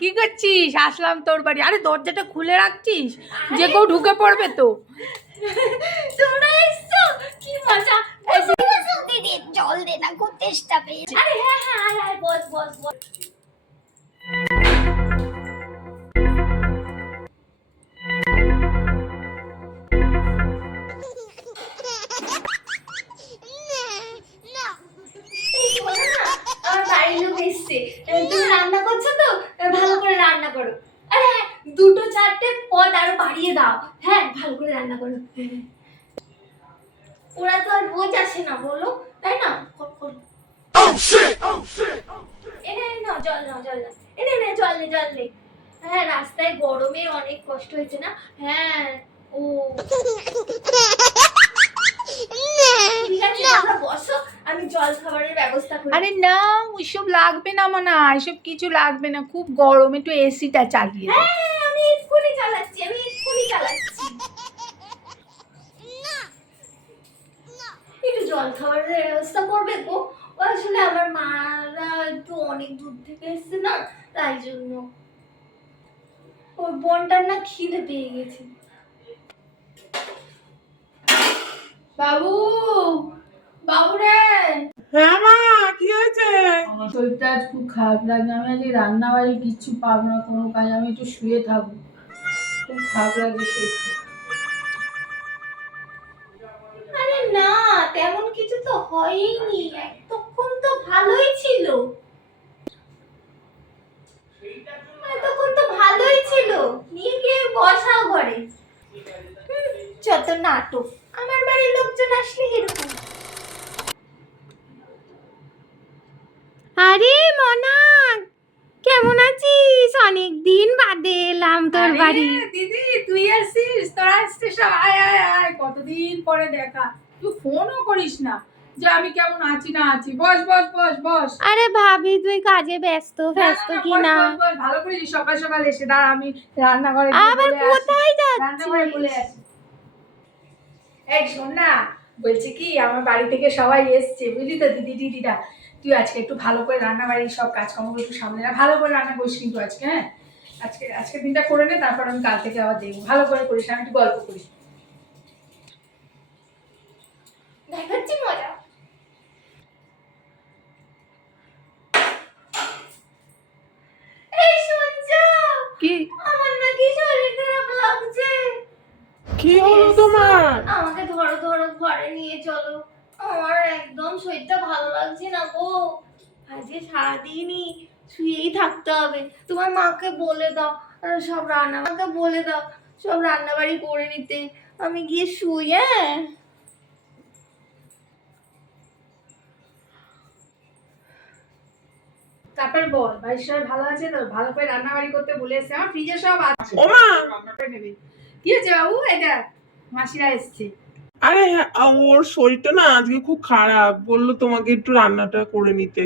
কি করছিস? আসলাম তোর বাড়ি। আরে দরজাটা খুলে রাখছিস, যে কেউ ঢুকে পড়বে তো। তোমরা এসছো, কি মজা। দিদি জল দে না, খুব তেষ্টা পেয়েছে। আরে হ্যাঁ হ্যাঁ, আয় আয়, বস বস বস। আমার বাড়ির লোক এসছে, তুমি রান্না করছো তো, ভালো করে রান্না করো। আরে হ্যাঁ, 2-4টে পদ আরো বাড়িয়ে দাও। হ্যাঁ, ভালো করে রান্না করো। ওরা তো আর রোজ আসে না, বলো তাই না? এনে নাও জল, নাও জল, নাও এনে নে জল, নে জল নে। হ্যাঁ, রাস্তায় গরমে অনেক কষ্ট হয়েছে না। হ্যাঁ, ও ঠিক আছে, তোমরা বসো, আমি জল খাবারের ব্যবস্থা করি। আরে না, ওইসব লাগবে না মানা, এসব কিছু লাগবে না, খুব গরম, একটু এসিটা চালিয়ে দে। হ্যাঁ, আমি এক্ষুনি চালাচ্ছি, আমি এক্ষুনি চালাচ্ছি। একটু জল খাবারের ব্যবস্থা করবে গো। ও আসলে আমার মারা একটু অনেক দূর থেকে এসছে না, তাই জন্য ওর বোনটার না খিদে পেয়ে গেছে। বাবু, বাবু রে। হ্যাঁ মা, কি হয়েছে? আমার শরীরটা আজ খুব খারাপ লাগে, আমি আজ রান্না বাড়ি কিচ্ছু পাবো না, কোনো কাজ, আমি একটু শুয়ে থাকবো, খুব খারাপ লাগে শরীরটা। আরে না, তেমন কিছু তো হয়নি, এতক্ষণ তো ভালোই ছিল। এতক্ষণ তো ভালোই ছিল, নিয়ে গিয়ে বসাও ঘরে। যত নাটক, আমার বাড়ির লোকজন আসলে এরকম। আরে মনা, কেমন আছিস? অনেক দিন বাদে এলাম তোর আরে বাড়ি। দিদি, তুই আসছিস? তোরা আসছিস? আয় আয় আয়, কতদিন পরে দেখা। তুই ফোনও করিস না যে আমি কেমন আছি না আছি। বস বস বস বস। আরে ভাবি তুই কাজে ব্যস্ত কি বস, না? বস, বস। ভালো করেছিস সকাল সকাল এসে। দাঁড়া, আমি রান্নাঘরে গিয়ে আবার বলে আসি। কোথায় রান্নাঘরে বলে যাচ্ছিস? আসি। এই শোন না, বলছি কি, আমার বাড়ি থেকে সবাই এসছে, বুঝলি তো, দিদি দিদিরা। তুই আজকে একটু ভালো করে রান্না বাড়ির সব কাজকর্মগুলো একটু সামনে রাখ, ভালো করে রান্না করিস কিন্তু আজকে। হ্যাঁ, আজকে দিনটা করে নে, তারপর আমি কাল থেকে আবার দেখবো। ভালো করে করিস, আমি একটু গল্প করি। দেখাচ্ছি মজা। এই শুনছো? কি? আমার নাকি শরীর খারাপ লাগছে। কি হলো তোমার? আমাকে ধরো ধরো, ঘরে নিয়ে চলো। আমার একদম শরীরটা ভালো লাগছে না গো। আজকে সারাদিনই শুয়েই থাকতে হবে। তোমার মাকে বলে দাও, সব মাকে বলে দাও সব রান্না বাড়ি করে নিতে। আমি গিয়ে শুই। হ্যাঁ, তারপর বল, বাড়ির সবাই ভালো আছে তো? ভালো করে রান্না বাড়ি করতে বলে এসছে, আমার ফ্রিজে সব আছে। ও মা, রান্না করে নেবে। কি হয়েছে বাবু? এটা মাসিরা এসছে। আরে হ্যাঁ, ওর শরীরটা না আজকে খুব খারাপ, বললো তোমাকে একটু রান্নাটা করে নিতে।